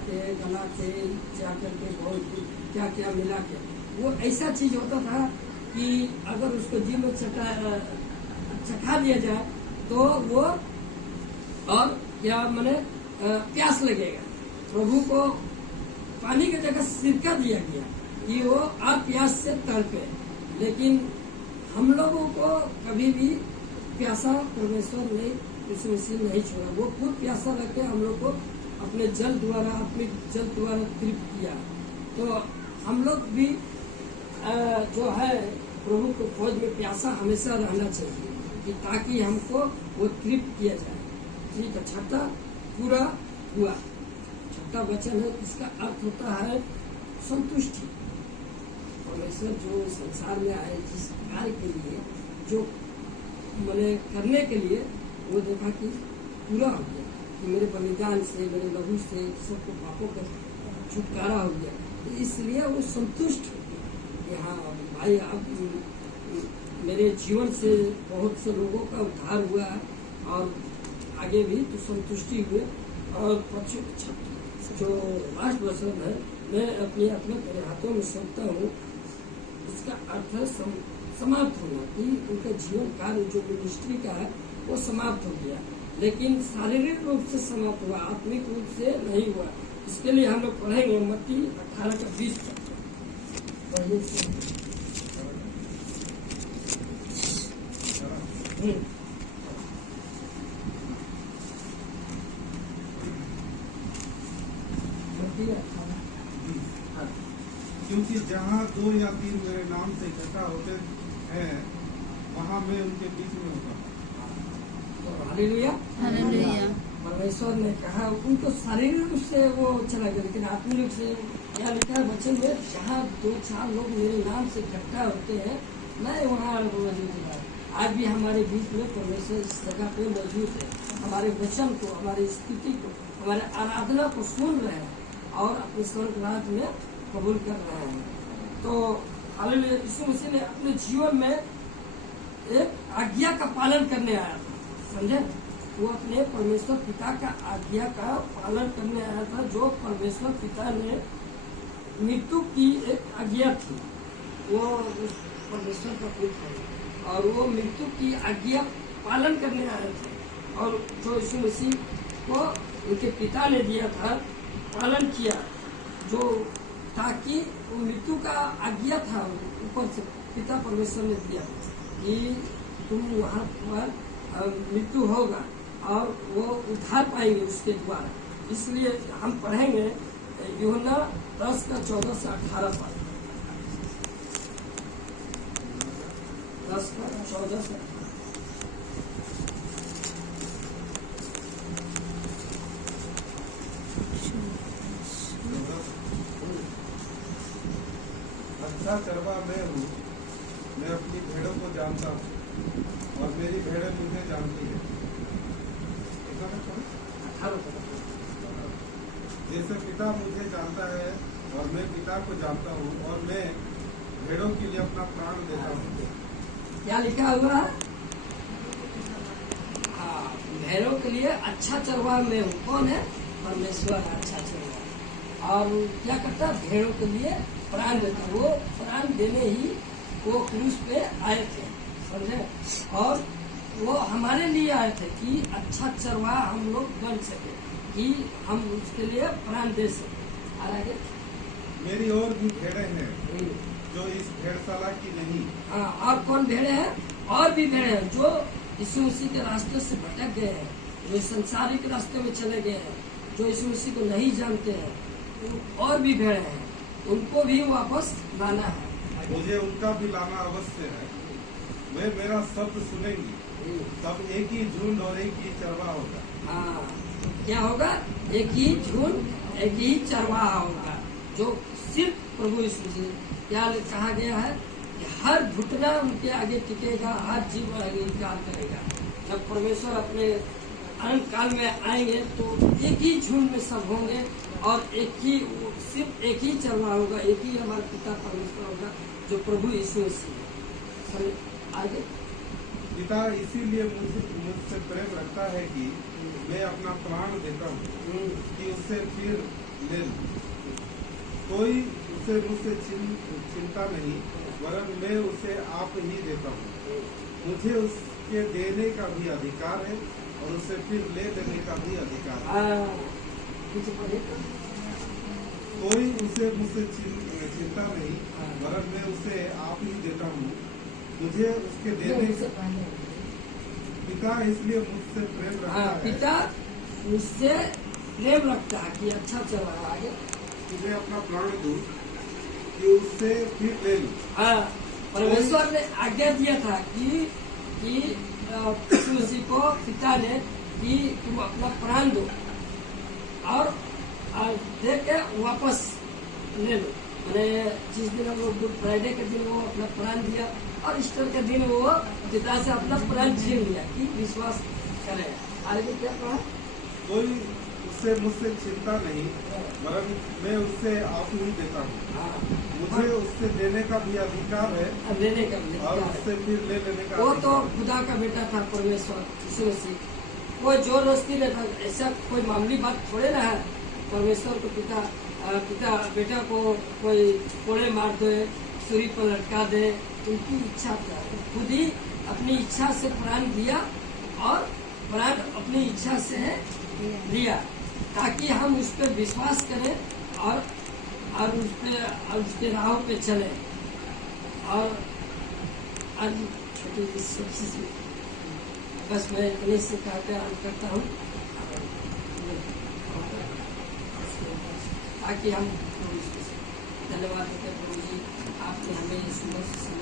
के गला के जाकर के बहुत क्या क्या मिला के वो ऐसा चीज होता था कि अगर उसको जी में चखा दिया जाए तो वो और क्या माने प्यास लगेगा। प्रभु को पानी की जगह सिरका दिया गया कि वो आप प्यास से तड़पे, लेकिन हम लोगों को कभी भी प्यासा परमेश्वर ने यीशु मसीह नहीं छोड़ा। वो खुद प्यासा रखे हम लोग को अपने जल द्वारा आत्मिक जल द्वारा तृप्त किया। तो हम लोग भी जो है प्रभु को खोज में प्यासा हमेशा रहना चाहिए कि ताकि हमको वो तृप्त किया जाए। ठीक है, छठा पूरा हुआ, छठा वचन है, इसका अर्थ होता है संतुष्टि। परमेश्वर जो संसार में आए जिस कार्य के लिए, जो मैंने करने के लिए, वो देखा कि पूरा हो गया, कि मेरे बलिदान से, मेरे लहू से सबको पापों का छुटकारा हो गया। तो इसलिए वो संतुष्ट हो गया कि हाँ भाई अब मेरे जीवन से बहुत से लोगों का उद्धार हुआ और आगे भी तो संतुष्टि हुए। और जो लास्ट वचन है, मैं अपनी आत्मा मेरे हाथों में सौंपता हूँ, इसका अर्थ है समाप्त होना, कि उनका जीवन कार्य जो मिनिस्ट्री का है वो समाप्त हो गया, लेकिन शारीरिक रूप से समाप्त हुआ, आत्मिक रूप से नहीं हुआ। इसके लिए हम लोग पढ़ेंगे मत्ती 18 का 20 तक। क्योंकि जहाँ 2 या 3 मेरे नाम से इकट्ठा होते हैं, वहाँ मैं उनके बीच में होता हूँ। Hallelujah, hallelujah. परमेश्वर ने कहा उनको शारीरिक रूप से वो चला गया, लेकिन आत्मिक रूप से क्या लिखा है वचन में, जहाँ 2-4 लोग मेरे नाम से इकट्ठा होते हैं मैं वहाँ मौजूद हूँ। आज भी हमारे बीच में परमेश्वर इस जगह पे मौजूद है, हमारे वचन को, हमारी स्थिति को, हमारे आराधना को सुन रहे हैं और अपने स्वर्ग राज्य में कबूल कर रहे हैं। तो हालेलुया, यीशु मसीह ने अपने जीवन में एक आज्ञा का पालन करने आया था, समझे? वो अपने परमेश्वर पिता का आज्ञा का पालन करने आया था। जो परमेश्वर पिता ने मृत्यु की एक आज्ञा थी, वो परमेश्वर का पुत्र है और वो मृत्यु की आज्ञा पालन करने आए थे। और जो यीशु मसीह को उनके पिता ने दिया था, पालन किया, जो ताकि वो मृत्यु का आज्ञा था ऊपर से पिता परमेश्वर ने दिया कि तुम वहाँ पर मृत्यु होगा और वो उद्धार पाएंगे उसके द्वारा। इसलिए हम पढ़ेंगे यूहन्ना 10 का 14 से 18 पद। 10 का 14 से 18। अच्छा चरवा मैं हूँ, मैं अपनी भेड़ों को जानता हूँ और मेरी भेड़ें मुझे जानती है। जैसे पिता मुझे जानता है और मैं पिता को जानता हूँ और मैं भेड़ों के लिए अपना प्राण देता हूँ। क्या लिखा हुआ है? हाँ, भेड़ों के लिए अच्छा चरवाहा मैं हूँ। कौन है? परमेश्वर अच्छा चरवाहा। और क्या करता? भेड़ों के लिए प्राण देता। वो प्राण देने ही वो क्रूस पे आए थे, समझे? और वो हमारे लिए आए थे कि अच्छा चरवाहा हम लोग बन सके, कि हम उसके लिए प्राण दे सके। आगे मेरी और भी भेड़ें हैं जो इस भेड़शाला की नहीं। हाँ, और कौन भेड़े हैं? और भी भेड़े हैं जो यीशु मसीह के रास्ते से भटक गए हैं, जो संसारिक रास्ते में चले गए हैं, जो यीशु मसीह को नहीं जानते हैं। और भी भेड़े हैं, उनको भी वापस लाना है। मुझे उनका भी लाना अवश्य है। वे मेरा शब्द सुनेंगी, तब एक ही झुंड और एक ही चरवाहा होगा। हाँ, क्या होगा? एक ही झुंड, एक ही चरवाहा होगा, जो सिर्फ प्रभु यीशु से। क्या कहा गया है कि हर घुटना उनके आगे टिकेगा, हर जीव आगे इनकार करेगा। जब परमेश्वर अपने अनंत काल में आएंगे तो एक ही झुंड में सब होंगे और एक ही, सिर्फ एक ही चरवाहा होगा, एक ही हमारा पिता परमेश्वर होगा, जो प्रभु यीशु मसीह है। आगे पिता इसीलिए मुझसे प्रेम रखता है कि मैं अपना प्राण देता हूँ कि उससे फिर ले लो। कोई उसे मुझसे छीनता नहीं, वरन मैं उसे आप ही देता हूँ। मुझे उसके देने का भी अधिकार है और उसे फिर ले लेने का भी अधिकार है। कुछ पढ़े कोई उसे मुझसे छीनता नहीं, वरन मैं उसे आप ही देता हूँ। मुझे उसके देने पिता इसलिए मुझसे प्रेम रखता है। पिता मुझसे प्रेम रखता है कि अच्छा चल रहा है आगे। मैं अपना प्राण दूं कि उससे फिर ले लूं। हाँ, परमेश्वर ने आज्ञा दिया था कि यीशु मसीह को पिता ने कि तुम अपना प्राण दो और दे के वापस ले लो। मैंने जिस दिन हम लोग गुड फ्राइडे के दिन वो अपना प्राण दिया और ईस्टर के दिन वो पिता से अपना प्राण छीन लिया कि विश्वास करे। आगे क्या कहा? कोई उससे मुझसे छीनता नहीं, वरन मैं उससे आप ही देता हूँ। मुझे उससे देने का भी अधिकार है लेने का भी और अधिकार है। उससे फिर ले लेने का वो तो अधिकार है। खुदा का बेटा था परमेश्वर यीशु मसीह। कोई जोर जबरदस्ती नहीं था, ऐसा कोई मामूली बात थोड़े ना है। परमेश्वर को पिता बेटा को कोई कोड़े मार दे, सूली पर लटका दे, उनकी इच्छा था। खुद ही अपनी इच्छा से प्राण दिया और प्राण अपनी इच्छा से लिया ताकि हम उस पर विश्वास करें और उसके राहों पे चले। और आज बस मैं इतने से कहकर अंत करता हूँ ताकि हम धन्यवाद देते प्रभु जी, आपने हमें सुबह